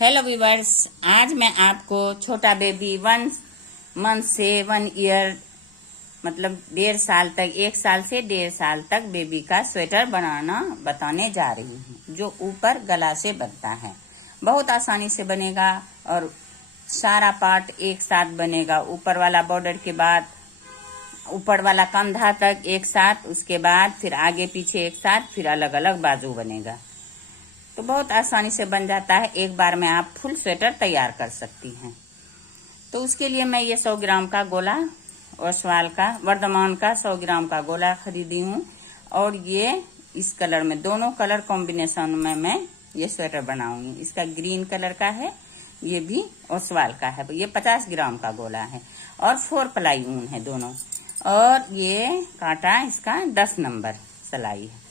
Hello viewers, आज मैं आपको छोटा बेबी 1 मंथ से 1 ईयर मतलब 1.5 साल तक, 1 साल से 1.5 साल तक बेबी का स्वेटर बनाना बताने जा रही हूँ, जो ऊपर गला से बनता है। बहुत आसानी से बनेगा और सारा पार्ट एक साथ बनेगा। ऊपर वाला बॉर्डर के बाद ऊपर वाला कंधा तक एक साथ, उसके बाद फिर आगे पीछे एक साथ, फिर अलग अलग बाजू बनेगा। तो बहुत आसानी से बन जाता है। एक बार में आप फुल स्वेटर तैयार कर सकती हैं। तो उसके लिए मैं ये 100 ग्राम का गोला ओसवाल का वर्धमान का 100 ग्राम का गोला खरीदी हूँ। और ये इस कलर में, दोनों कलर कॉम्बिनेशन में मैं ये स्वेटर बनाऊंगी। इसका ग्रीन कलर का है, ये भी ओसवाल का है। ये 50 ग्राम का गोला है और 4 प्लाई ऊन है दोनों। और ये कांटा इसका 10 नंबर सिलाई है।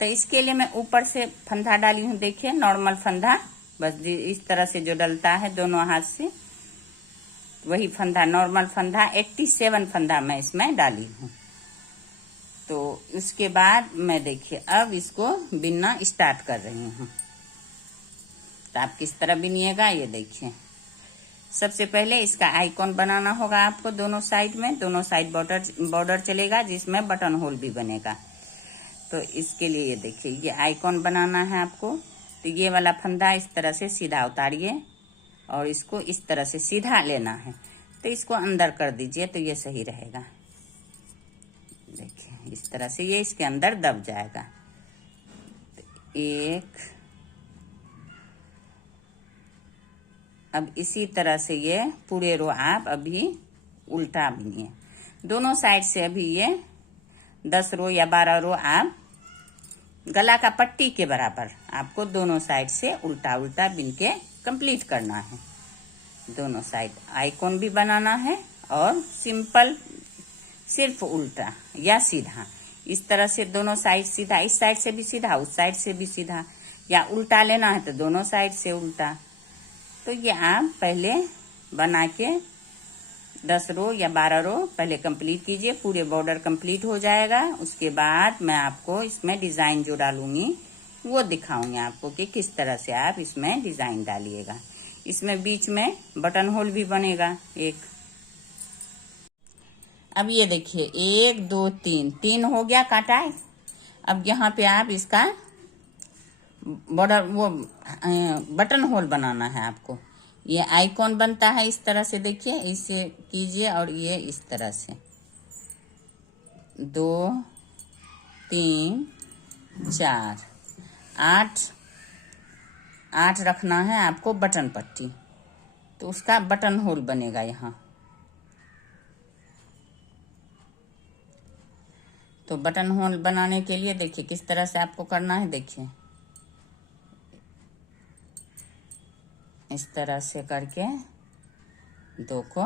तो इसके लिए मैं ऊपर से फंदा डाली हूँ। देखिए, नॉर्मल फंदा, बस इस तरह से जो डलता है दोनों हाथ से, वही फंदा, नॉर्मल फंदा 87 फंदा मैं इसमें डाली हूँ। तो उसके बाद मैं देखिए अब इसको बिनना स्टार्ट कर रही हूँ। तो आप किस तरह बिनिएगा ये देखिए। सबसे पहले इसका आइकॉन बनाना होगा आपको। दोनों साइड में, दोनों साइड बॉर्डर चलेगा, जिसमें बटन होल भी बनेगा। तो इसके लिए ये देखिए, ये आइकॉन बनाना है आपको। तो ये वाला फंदा इस तरह से सीधा उतारिए और इसको इस तरह से सीधा लेना है। तो इसको अंदर कर दीजिए तो ये सही रहेगा। देखिए इस तरह से ये इसके अंदर दब जाएगा। तो एक, अब इसी तरह से ये पूरे रो आप अभी उल्टा बिनिए। दोनों साइड से अभी ये 10 रो या 12 रो आप गला का पट्टी के बराबर आपको दोनों साइड से उल्टा उल्टा बिन के कंप्लीट करना है। दोनों साइड आइकॉन भी बनाना है और सिंपल सिर्फ उल्टा या सीधा, इस तरह से दोनों साइड सीधा, इस साइड से भी सीधा, उस साइड से भी सीधा, या उल्टा लेना है तो दोनों साइड से उल्टा। तो ये आप पहले बना के 10 रो या 12 रो पहले कंप्लीट कीजिए। पूरे बॉर्डर कंप्लीट हो जाएगा। उसके बाद मैं आपको इसमें डिजाइन जो डालूंगी वो दिखाऊंगी आपको कि किस तरह से आप इसमें डिजाइन डालिएगा। इसमें बीच में बटन होल भी बनेगा एक। अब ये देखिए, 1 2 3 हो गया काटा। अब यहाँ पे आप इसका बॉर्डर वो बटन होल बनाना है आपको। ये आइकॉन बनता है इस तरह से, देखिए इसे कीजिए और ये इस तरह से 2 3 4 8 रखना है आपको बटन पट्टी। तो उसका बटन होल बनेगा यहाँ। तो बटन होल बनाने के लिए देखिए किस तरह से आपको करना है। देखिए इस तरह से करके 2 को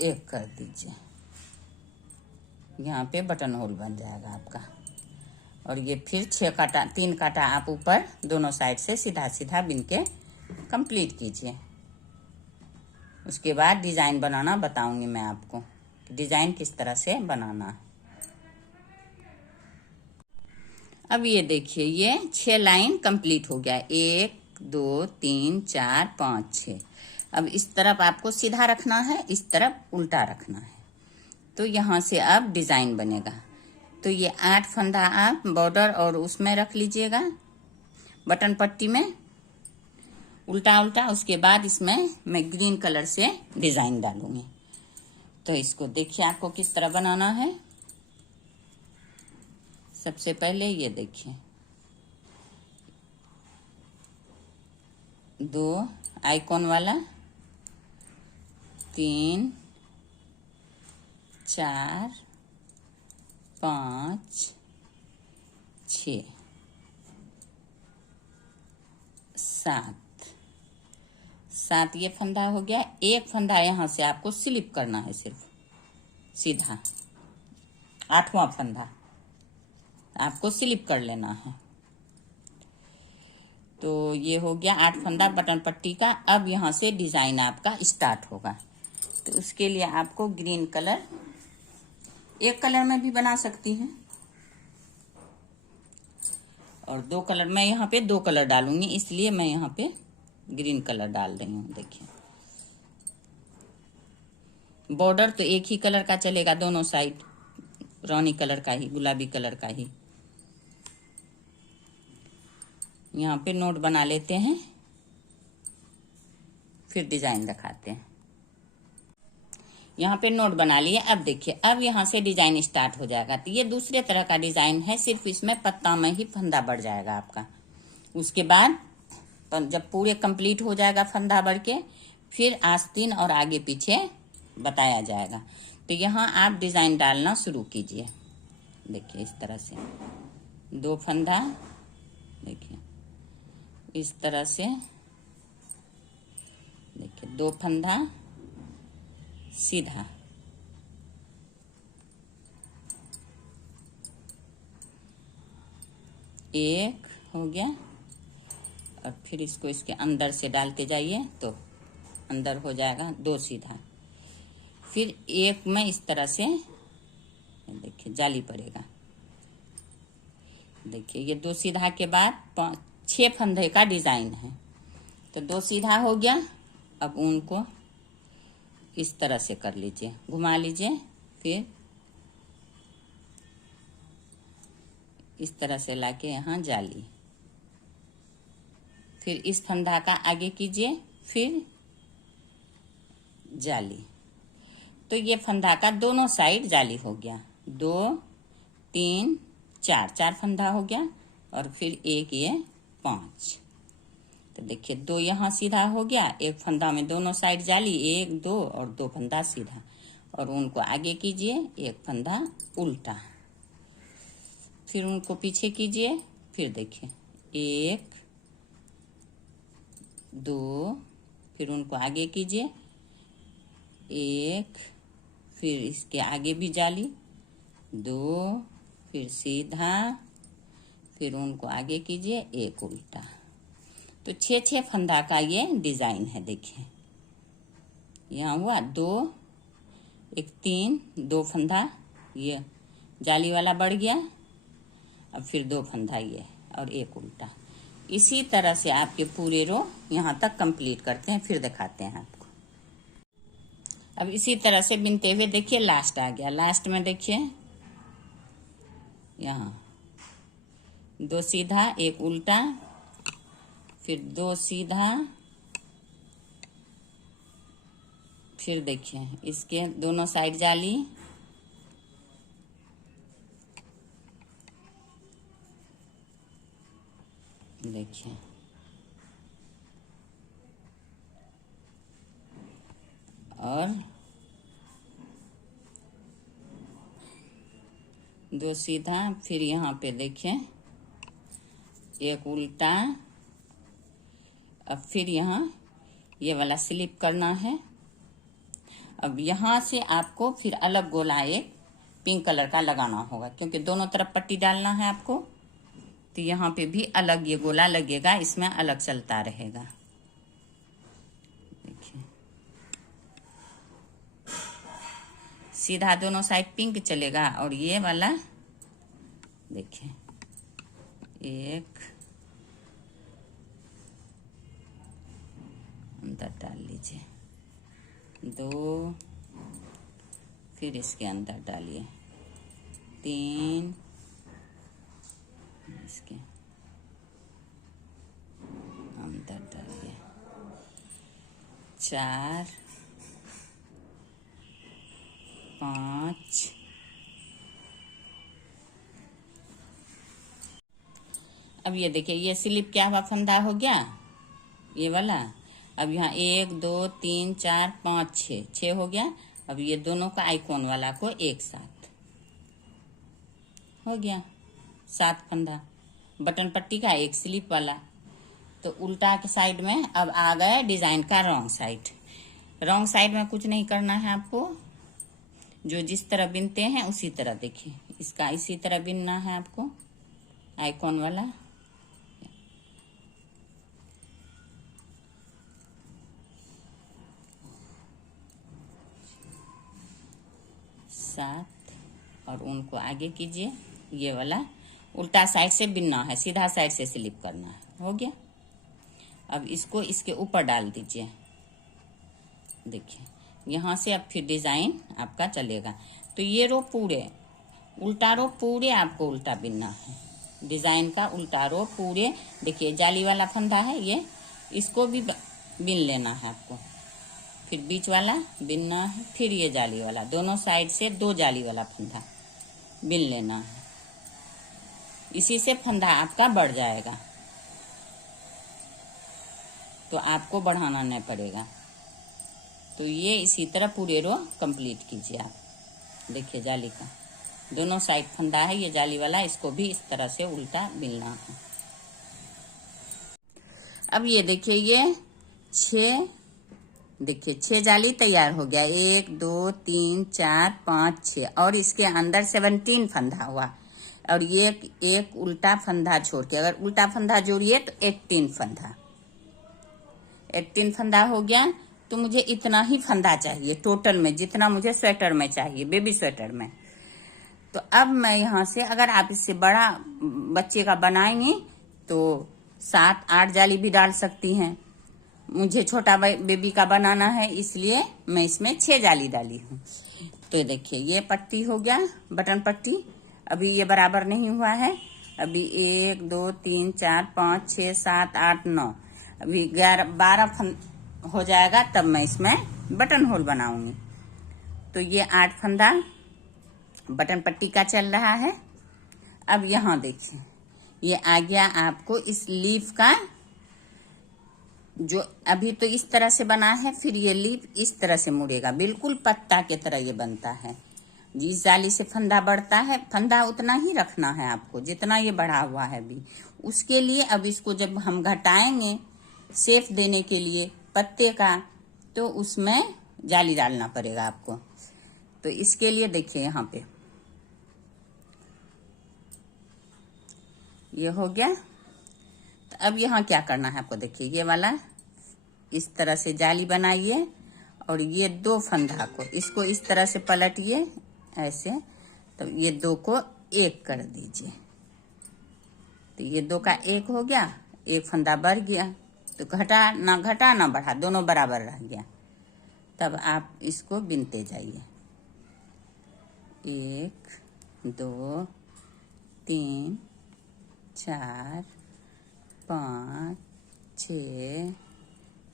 1 कर दीजिए। यहाँ पे बटन होल बन जाएगा आपका। और ये फिर 3 काटा आप ऊपर दोनों साइड से सीधा सीधा बिन के कंप्लीट कीजिए। उसके बाद डिजाइन बनाना बताऊंगी मैं आपको, डिजाइन किस तरह से बनाना है। अब ये देखिए, ये 6 लाइन कंप्लीट हो गया। 1 2 3 4 5 6। अब इस तरफ आपको सीधा रखना है, इस तरफ उल्टा रखना है। तो यहाँ से अब डिजाइन बनेगा। तो ये 8 फंदा आप बॉर्डर और उसमें रख लीजिएगा, बटन पट्टी में उल्टा उल्टा। उसके बाद इसमें मैं ग्रीन कलर से डिजाइन डालूंगी। तो इसको देखिए आपको किस तरह बनाना है। सबसे पहले ये देखिए, 2 आइकॉन वाला, 3 4 5 6 7 ये फंदा हो गया। एक फंदा यहाँ से आपको स्लिप करना है, सिर्फ सीधा 8वां फंदा आपको स्लिप कर लेना है। तो ये हो गया 8 फंदा बटन पट्टी का। अब यहाँ से डिजाइन आपका स्टार्ट होगा। तो उसके लिए आपको ग्रीन कलर, एक कलर में भी बना सकती हैं, और 2 कलर, मैं यहाँ पे 2 कलर डालूंगी, इसलिए मैं यहाँ पे ग्रीन कलर डाल रही हूँ। देखिए बॉर्डर तो एक ही कलर का चलेगा दोनों साइड, रानी कलर का ही, गुलाबी कलर का ही। यहाँ पे नोट बना लेते हैं, फिर डिजाइन दिखाते हैं। यहाँ पे नोट बना लिए। अब देखिए, अब यहाँ से डिजाइन स्टार्ट हो जाएगा। तो ये दूसरे तरह का डिजाइन है, सिर्फ इसमें पत्ता में ही फंदा बढ़ जाएगा आपका। उसके बाद जब पूरे कंप्लीट हो जाएगा फंदा बढ़ के, फिर आस्तीन और आगे पीछे बताया जाएगा। तो यहाँ आप डिजाइन डालना शुरू कीजिए। देखिए इस तरह से 2 फंदा, देखिए इस तरह से, देखिए 2 फंदा सीधा, एक हो गया। और फिर इसको इसके अंदर से डालते जाइए तो अंदर हो जाएगा 2 सीधा। फिर एक में इस तरह से, देखिए जाली पड़ेगा। देखिए ये 2 सीधा के बाद 6 फंदे का डिजाइन है। तो 2 सीधा हो गया। अब ऊन को इस तरह से कर लीजिए, घुमा लीजिए, फिर इस तरह से लाके यहाँ जाली, फिर इस फंदा का आगे कीजिए, फिर जाली। तो ये फंदा का दोनों साइड जाली हो गया। 2 3 4 फंदा हो गया। और फिर एक ये 5। तो देखिए 2 यहाँ सीधा हो गया, एक फंदा में दोनों साइड जाली, 1 2 और 2 फंदा सीधा। और उनको आगे कीजिए, एक फंदा उल्टा, फिर उनको पीछे कीजिए, फिर देखिए 1 2, फिर उनको आगे कीजिए, 1, फिर इसके आगे भी जाली, 2, फिर सीधा, फिर उनको आगे कीजिए, 1 उल्टा। तो 6 फंदा का ये डिजाइन है। देखिए यहाँ हुआ 2 1 3, 2 फंदा ये जाली वाला बढ़ गया। अब फिर 2 फंदा ये और 1 उल्टा। इसी तरह से आपके पूरे रो यहाँ तक कंप्लीट करते हैं, फिर दिखाते हैं आपको। अब इसी तरह से बिनते हुए देखिए लास्ट आ गया। लास्ट में देखिए यहाँ 2 सीधा 1 उल्टा, फिर 2 सीधा, फिर देखिए इसके दोनों साइड जाली, देखिए और 2 सीधा, फिर यहाँ पे देखिए 1 उल्टा। अब फिर यहाँ ये वाला स्लिप करना है। अब यहाँ से आपको फिर अलग गोला एक पिंक कलर का लगाना होगा, क्योंकि दोनों तरफ पट्टी डालना है आपको। तो यहाँ पे भी अलग ये गोला लगेगा, इसमें अलग चलता रहेगा। देखिए सीधा दोनों साइड पिंक चलेगा, और ये वाला देखिए 1 अंदर डाल लीजिए, 2, फिर इसके अंदर डालिए, 3 इसके अंदर डालिए, 4 5। अब ये देखिए ये स्लिप क्या हुआ, फंदा हो गया ये वाला। अब यहाँ 1 2 3 4 5 6 हो गया। अब ये दोनों का आइकॉन वाला को एक साथ हो गया 7 फंदा। बटन पट्टी का एक स्लिप वाला। तो उल्टा के साइड में अब आ गए डिजाइन का रॉन्ग साइड। रॉन्ग साइड में कुछ नहीं करना है आपको, जो जिस तरह बिनते हैं उसी तरह देखिए इसका इसी तरह बिनना है आपको, आइकॉन वाला। सात और उनको आगे कीजिए ये वाला, उल्टा साइड से बिनना है, सीधा साइड से स्लिप करना है। हो गया। अब इसको इसके ऊपर डाल दीजिए। देखिए यहाँ से अब फिर डिजाइन आपका चलेगा। तो ये रो पूरे उल्टा रो पूरे आपको उल्टा बिनना है, डिजाइन का उल्टा रो पूरे। देखिए जाली वाला फंदा है ये, इसको भी बिन लेना है आपको, फिर बीच वाला बिनना है, फिर ये जाली वाला, दोनों साइड से 2 जाली वाला फंदा बिन लेना है। इसी से फंदा आपका बढ़ जाएगा, तो आपको बढ़ाना नहीं पड़ेगा। तो ये इसी तरह पूरे रो कंप्लीट कीजिए आप। देखिए जाली का दोनों साइड फंदा है ये जाली वाला, इसको भी इस तरह से उल्टा बिनना है। अब ये देखिए ये 6, देखिए 6 जाली तैयार हो गया। 1 2 3 4 5 6 और इसके अंदर 17 फंदा हुआ। और ये एक उल्टा फंदा छोड़ के अगर उल्टा फंदा जोड़िए तो 18 फंदा हो गया। तो मुझे इतना ही फंदा चाहिए टोटल में, जितना मुझे स्वेटर में चाहिए, बेबी स्वेटर में। तो अब मैं यहाँ से, अगर आप इससे बड़ा बच्चे का बनाएंगे तो 7-8 जाली भी डाल सकती हैं। मुझे छोटा बेबी का बनाना है, इसलिए मैं इसमें 6 जाली डाली हूँ। तो देखिए ये पट्टी हो गया, बटन पट्टी। अभी ये बराबर नहीं हुआ है। अभी 1 2 3 4 5 6 7 8 9, अभी 12 हो जाएगा, तब मैं इसमें बटन होल बनाऊंगी। तो ये 8 फंदा बटन पट्टी का चल रहा है। अब यहाँ देखिए ये आ गया आपको इस लीफ का, जो अभी तो इस तरह से बना है, फिर ये लीफ इस तरह से मुड़ेगा, बिल्कुल पत्ता के तरह ये बनता है। जिस जाली से फंदा बढ़ता है, फंदा उतना ही रखना है आपको जितना ये बढ़ा हुआ है अभी। उसके लिए अब इसको जब हम घटाएंगे शेप देने के लिए पत्ते का, तो उसमें जाली डालना पड़ेगा आपको। तो इसके लिए देखिए यहाँ पे ये हो गया। तो अब यहाँ क्या करना है आपको, देखिए ये वाला इस तरह से जाली बनाइए और ये 2 फंदा को इसको इस तरह से पलटिए ऐसे, तो ये 2 को 1 कर दीजिए। तो ये 2 का 1 हो गया, 1 फंदा बढ़ गया। तो घटा ना बढ़ा, दोनों बराबर रह गया। तब आप इसको बिनते जाइए। 1 2 3 4 5 6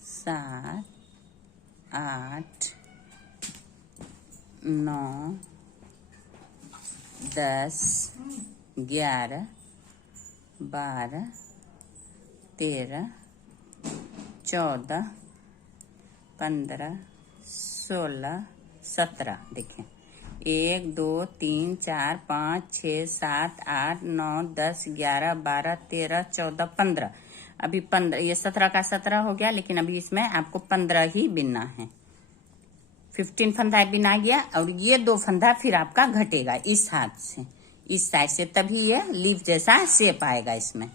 7 8 9 10 11 12 13 14 15 16 17। देखें 1 2 3 4 5 6 7 8 9 10 11 12 13 14 15। अभी 15, ये 17 का 17 हो गया, लेकिन अभी इसमें आपको 15 ही बिनना है। 15 फंदा बिना गया और ये 2 फंदा फिर आपका घटेगा इस हाथ से इस साइड से, तभी ये लीफ जैसा शेप आएगा इसमें।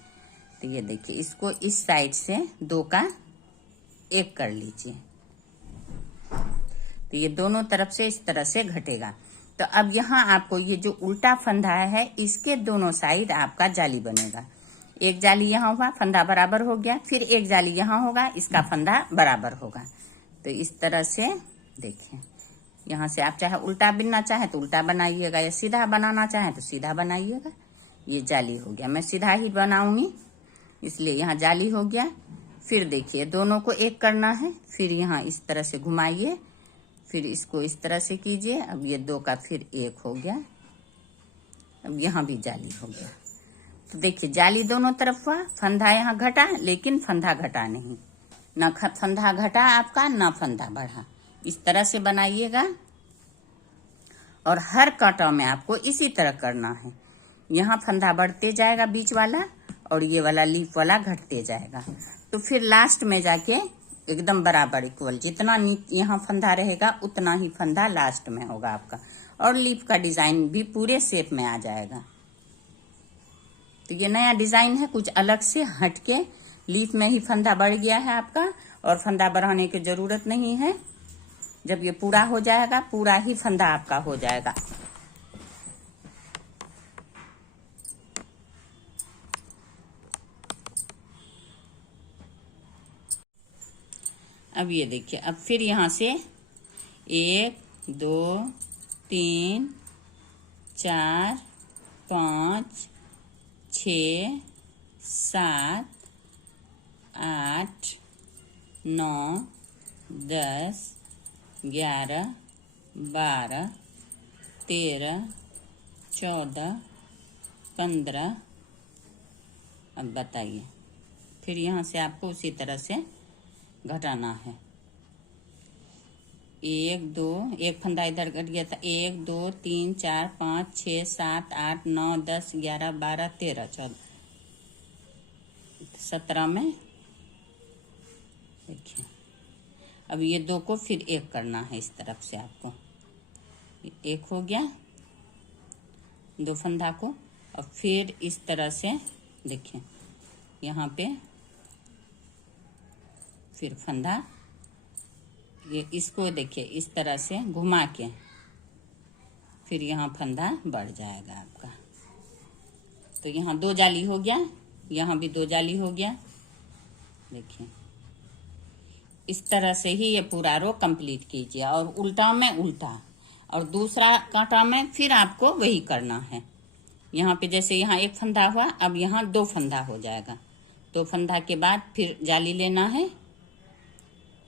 तो ये देखिए इसको इस साइड से 2 का 1 कर लीजिए। तो ये दोनों तरफ से इस तरह से घटेगा। तो अब यहाँ आपको ये जो उल्टा फंदा है इसके दोनों साइड आपका जाली बनेगा। एक जाली यहाँ हुआ, फंदा बराबर हो गया, फिर एक जाली यहाँ होगा, इसका फंदा बराबर होगा। तो इस तरह से देखिए यहाँ से आप चाहे उल्टा बिनना चाहे तो उल्टा बनाइएगा, या सीधा बनाना चाहे तो सीधा बनाइएगा। ये जाली हो गया, मैं सीधा ही बनाऊंगी इसलिए यहाँ जाली हो गया। फिर देखिए दोनों को 1 करना है, फिर यहाँ इस तरह से घुमाइए, फिर इसको इस तरह से कीजिए। अब ये 2 का फिर 1 हो गया। अब यहाँ भी जाली हो गया। तो देखिए जाली दोनों तरफ हुआ, फंदा यहाँ घटा, लेकिन फंदा घटा नहीं, ना फंदा घटा आपका ना फंदा बढ़ा। इस तरह से बनाइएगा और हर कांटा में आपको इसी तरह करना है। यहाँ फंदा बढ़ते जाएगा बीच वाला, और ये वाला लीफ वाला घटते जाएगा। तो फिर लास्ट में जाके एकदम बराबर इक्वल, जितना यहाँ फंदा रहेगा उतना ही फंदा लास्ट में होगा आपका, और लीफ का डिजाइन भी पूरे शेप में आ जाएगा। तो ये नया डिजाइन है, कुछ अलग से हटके, लीफ में ही फंदा बढ़ गया है आपका, और फंदा बढ़ाने की जरूरत नहीं है। जब ये पूरा हो जाएगा, पूरा ही फंदा आपका हो जाएगा। अब ये देखिए, अब फिर यहाँ से 1 2 3 4 5 6 7 8 9 10 11 12 13 14 15। अब बताइए, फिर यहाँ से आपको उसी तरह से घटाना है। 1 2, एक फंदा इधर घट गया था। 1 2 3 4 5 6 7 8 9 10 11 12 13 14 17 में देखिए। अब ये 2 को फिर 1 करना है इस तरफ से आपको। 1 हो गया 2 फंदा को। और फिर इस तरह से देखिए, यहाँ पे फिर फंदा, ये इसको देखिए इस तरह से घुमा के फिर यहाँ फंदा बढ़ जाएगा आपका। तो यहाँ 2 जाली हो गया, यहाँ भी 2 जाली हो गया। देखिए इस तरह से ही ये पूरा रो कंप्लीट कीजिए। और उल्टा में उल्टा, और दूसरा कांटा में फिर आपको वही करना है। यहाँ पे जैसे यहाँ 1 फंदा हुआ, अब यहाँ 2 फंदा हो जाएगा। 2 फंदा के बाद फिर जाली लेना है,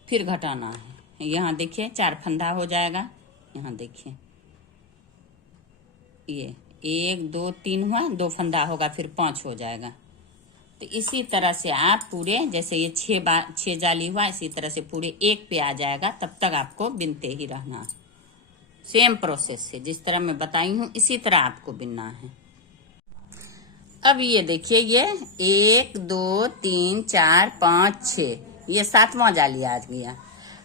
फिर घटाना है। यहाँ देखिए 4 फंदा हो जाएगा। यहाँ देखिए ये 1 2 3 हुआ, 2 फंदा होगा, फिर 5 हो जाएगा। तो इसी तरह से आप पूरे, जैसे ये 6 जाली हुआ, इसी तरह से पूरे 1 पे आ जाएगा। तब तक आपको बिनते ही रहना। सेम प्रोसेस से जिस तरह मैं बताई हूँ इसी तरह आपको बिनना है। अब ये देखिए, ये 1 2 3 4 5 6, ये 7वां जाली आ गया।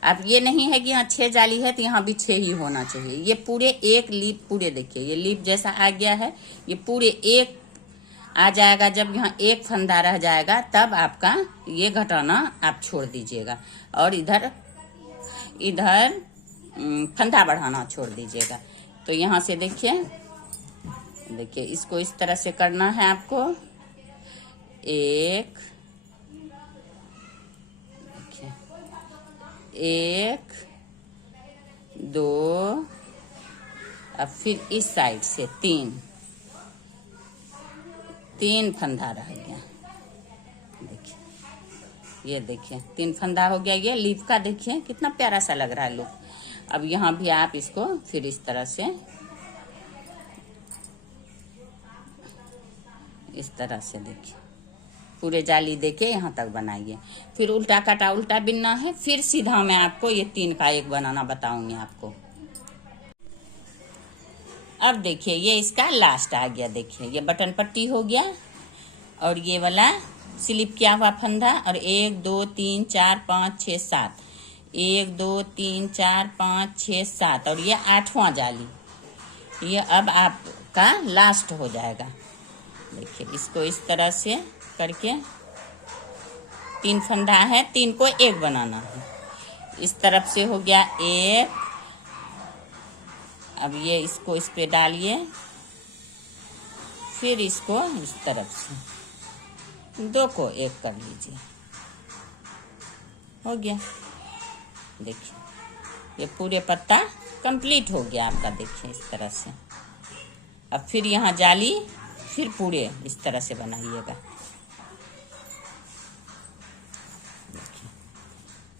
अब ये नहीं है कि यहाँ 6 जाली है तो यहाँ भी 6 ही होना चाहिए। ये पूरे 1 लीप, पूरे देखिए ये लीप जैसा आ गया है, ये पूरे 1 आ जाएगा। जब यहाँ 1 फंदा रह जाएगा तब आपका ये घटाना आप छोड़ दीजिएगा, और इधर फंदा बढ़ाना छोड़ दीजिएगा। तो यहाँ से देखिए इसको इस तरह से करना है आपको। 1 2, अब फिर इस साइड से 3 फंदा रह गया। देखिए ये देखिए 3 फंदा हो गया। ये लीफ का देखिए कितना प्यारा सा लग रहा है लुक। अब यहाँ भी आप इसको फिर इस तरह से, इस तरह से देखिए पूरे जाली देके यहाँ तक बनाइए। फिर उल्टा काटा उल्टा बिनना है। फिर सीधा मैं आपको ये 3 का 1 बनाना बताऊंगी आपको। अब देखिए ये इसका लास्ट आ गया। देखिए ये बटन पट्टी हो गया, और ये वाला स्लिप किया हुआ फंदा, और 1 2 3 4 5 6 7, 1 2 3 4 5 6 7, और ये 8वां जाली। ये अब आपका लास्ट हो जाएगा। देखिए इसको इस तरह से करके 3 फंदा है, 3 को 1 बनाना है। इस तरफ से हो गया 1। अब ये इसको इस पे डालिए, फिर इसको इस तरफ से 2 को 1 कर लीजिए। हो गया। देखिए ये पूरे पत्ता कंप्लीट हो गया आपका। देखिए इस तरह से। अब फिर यहाँ जाली, फिर पूरे इस तरह से बनाइएगा। देखिए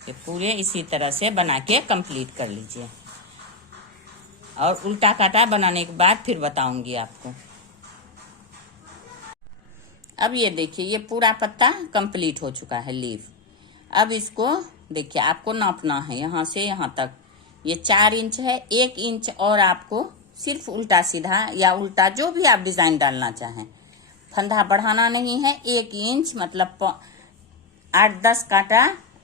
ये पूरे इसी तरह से बना के कंप्लीट कर लीजिए। और उल्टा काटा बनाने के बाद फिर बताऊंगी आपको। अब ये देखिए ये पूरा पत्ता कंप्लीट हो चुका है, लीफ। अब इसको देखिए आपको नापना है यहाँ से यहाँ तक। ये 4 इंच है। 1 इंच और आपको सिर्फ उल्टा सीधा या उल्टा जो भी आप डिजाइन डालना चाहें, फंदा बढ़ाना नहीं है। 1 इंच मतलब 8-10 काटा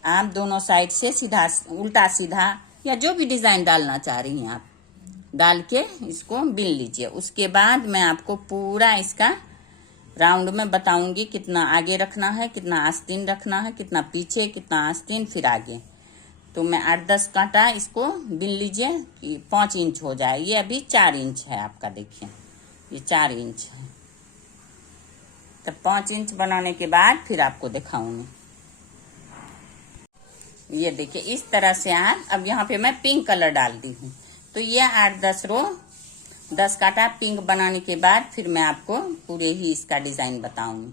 आप दोनों साइड से सीधा उल्टा सीधा या जो भी डिजाइन डालना चाह रही हैं आप डाल के इसको बिन लीजिए। उसके बाद मैं आपको पूरा इसका राउंड में बताऊंगी कितना आगे रखना है, कितना आस्तीन रखना है, कितना पीछे, कितना आस्तीन, फिर आगे। तो मैं 8-10 कांटा इसको बिन लीजिए कि 5 इंच हो जाए। ये अभी 4 इंच है आपका। देखिए ये 4 इंच है। तब 5 इंच बनाने के बाद फिर आपको दिखाऊंगी। ये देखिए इस तरह से आप, अब यहाँ पे मैं पिंक कलर डाल दी हूँ। तो ये 8-10 रो 10 कांटा पिंक बनाने के बाद फिर मैं आपको पूरे ही इसका डिजाइन बताऊंगी।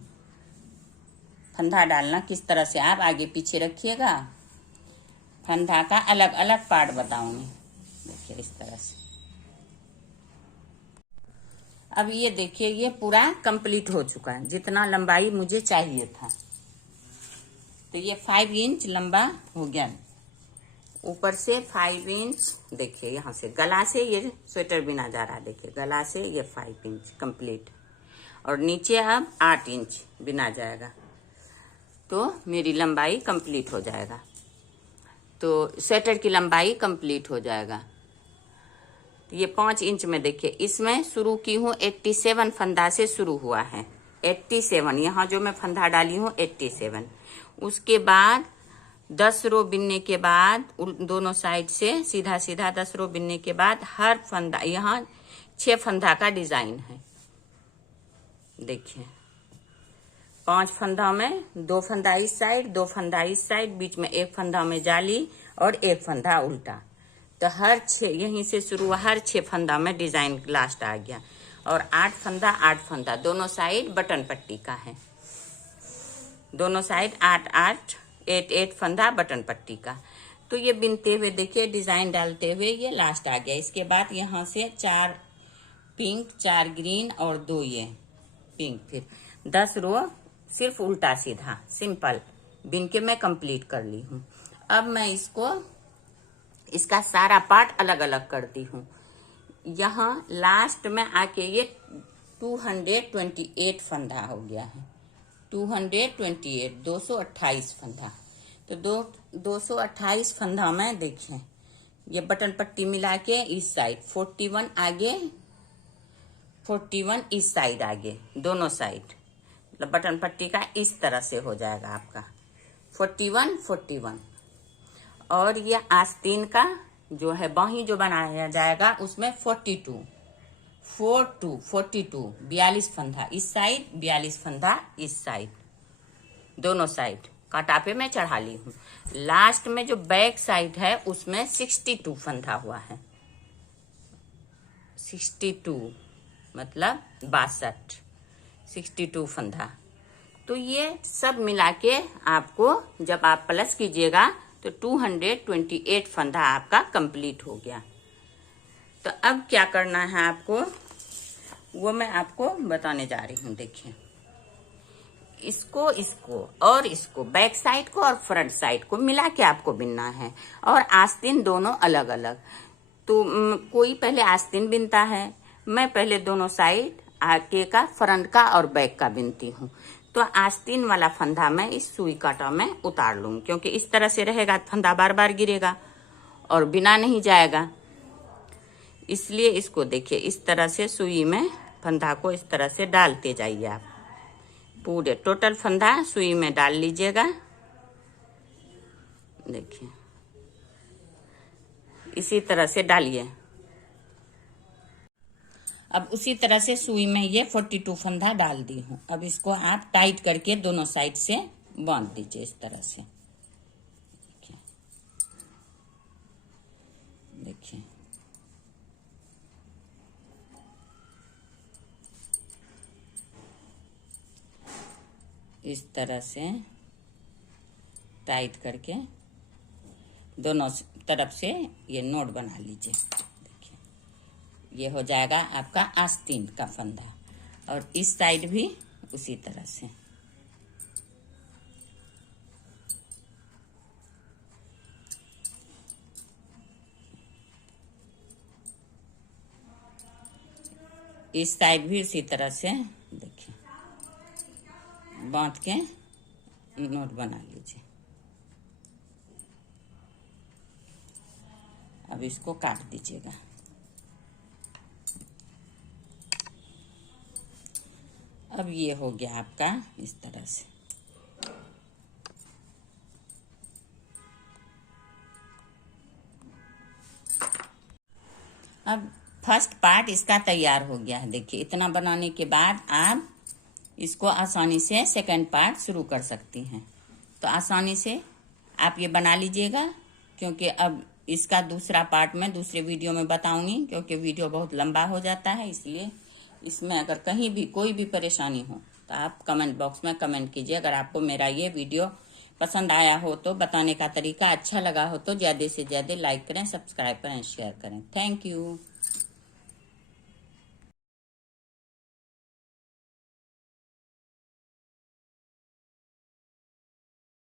फंदा डालना किस तरह से आप आगे पीछे रखिएगा, फंदा का अलग अलग पार्ट बताऊंगी। देखिए इस तरह से। अब ये देखिए ये पूरा कंप्लीट हो चुका है, जितना लंबाई मुझे चाहिए था। तो ये 5 इंच लंबा हो गया, ऊपर से 5 इंच। देखिए यहाँ से गला से ये स्वेटर बिना जा रहा है। देखिए गला से ये 5 इंच कंप्लीट, और नीचे अब 8 इंच बिना जाएगा। तो मेरी लंबाई कंप्लीट हो जाएगा, तो स्वेटर की लंबाई कंप्लीट हो जाएगा। ये 5 इंच में देखिए इसमें शुरू की हूँ 87 फंदा से शुरू हुआ है। 87 यहाँ जो मैं फंदा डाली हूँ 87। उसके बाद 10 रो बिनने के बाद दोनों साइड से सीधा सीधा 10 रो बिनने के बाद हर फंदा, यहाँ 6 फंदा का डिजाइन है। देखिए 5 फंदा में 2 फंदा इस साइड, 2 फंदा इस साइड, बीच में 1 फंदा में जाली और 1 फंदा उल्टा। तो हर 6 यहीं से शुरू हुआ, हर 6 फंदा में डिजाइन लास्ट आ गया। और 8 फंदा दोनों साइड बटन पट्टी का है। दोनों साइड 8 फंदा बटन पट्टी का। तो ये बिनते हुए देखिए डिजाइन डालते हुए ये लास्ट आ गया। इसके बाद यहाँ से 4 पिंक, 4 ग्रीन और 2 ये पिंक, फिर 10 रो सिर्फ उल्टा सीधा सिंपल बिन के मैं कंप्लीट कर ली हूँ। अब मैं इसका सारा पार्ट अलग अलग करती हूँ। यहाँ लास्ट में आके ये 228 फंदा हो गया है। 228 228 फंदा। तो 228 फंदा में देखिए ये बटन पट्टी मिला के इस साइड 41 आगे, 41 इस साइड आगे, दोनों साइड मतलब बटन पट्टी का इस तरह से हो जाएगा आपका 41। और ये आस्तीन का जो है बाही जो बनाया जाएगा उसमें 42 42 फंदा इस साइड, 42 फंदा इस साइड, दोनों साइड कांटा पे मैं चढ़ा ली हूँ। लास्ट में जो बैक साइड है उसमें 62 फंदा हुआ है। 62 मतलब 62 फंदा। तो ये सब मिला के आपको जब आप प्लस कीजिएगा तो 228 फंदा आपका कंप्लीट हो गया। तो अब क्या करना है आपको वो मैं आपको बताने जा रही हूँ। देखिए इसको और इसको बैक साइड को और फ्रंट साइड को मिला के आपको बिनना है, और आस्तीन दोनों अलग अलग। तो कोई पहले आस्तीन बिनता है, मैं पहले दोनों साइड आगे का, फ्रंट का और बैक का बिनती हूँ। तो आस्तीन वाला फंदा मैं इस सुई कांटा में उतार लूंगी, क्योंकि इस तरह से रहेगा फंदा बार बार गिरेगा और बिना नहीं जाएगा। इसलिए इसको देखिए इस तरह से सुई में फंदा को इस तरह से डालते जाइए। आप पूरे टोटल फंदा सुई में डाल लीजिएगा। देखिए इसी तरह से डालिए। अब उसी तरह से सुई में ये 42 फंदा डाल दी हूँ। अब इसको आप टाइट करके दोनों साइड से बांध दीजिए इस तरह से। देखिए इस तरह से टाइट करके दोनों तरफ से ये नोट बना लीजिए। ये हो जाएगा आपका आस्तीन का फंदा, और इस साइड भी उसी तरह से। इस साइड भी उसी तरह से देखिए बांध के नोट बना लीजिए। अब इसको काट दीजिएगा। अब ये हो गया आपका इस तरह से। अब फर्स्ट पार्ट इसका तैयार हो गया है। देखिए इतना बनाने के बाद आप इसको आसानी से सेकंड पार्ट शुरू कर सकती हैं। तो आसानी से आप ये बना लीजिएगा, क्योंकि अब इसका दूसरा पार्ट मैं दूसरे वीडियो में बताऊंगी, क्योंकि वीडियो बहुत लंबा हो जाता है। इसलिए इसमें अगर कहीं भी कोई भी परेशानी हो तो आप कमेंट बॉक्स में कमेंट कीजिए। अगर आपको मेरा ये वीडियो पसंद आया हो तो, बताने का तरीका अच्छा लगा हो तो ज़्यादा से ज़्यादा लाइक करें, सब्सक्राइब करें, शेयर करें। Thank you.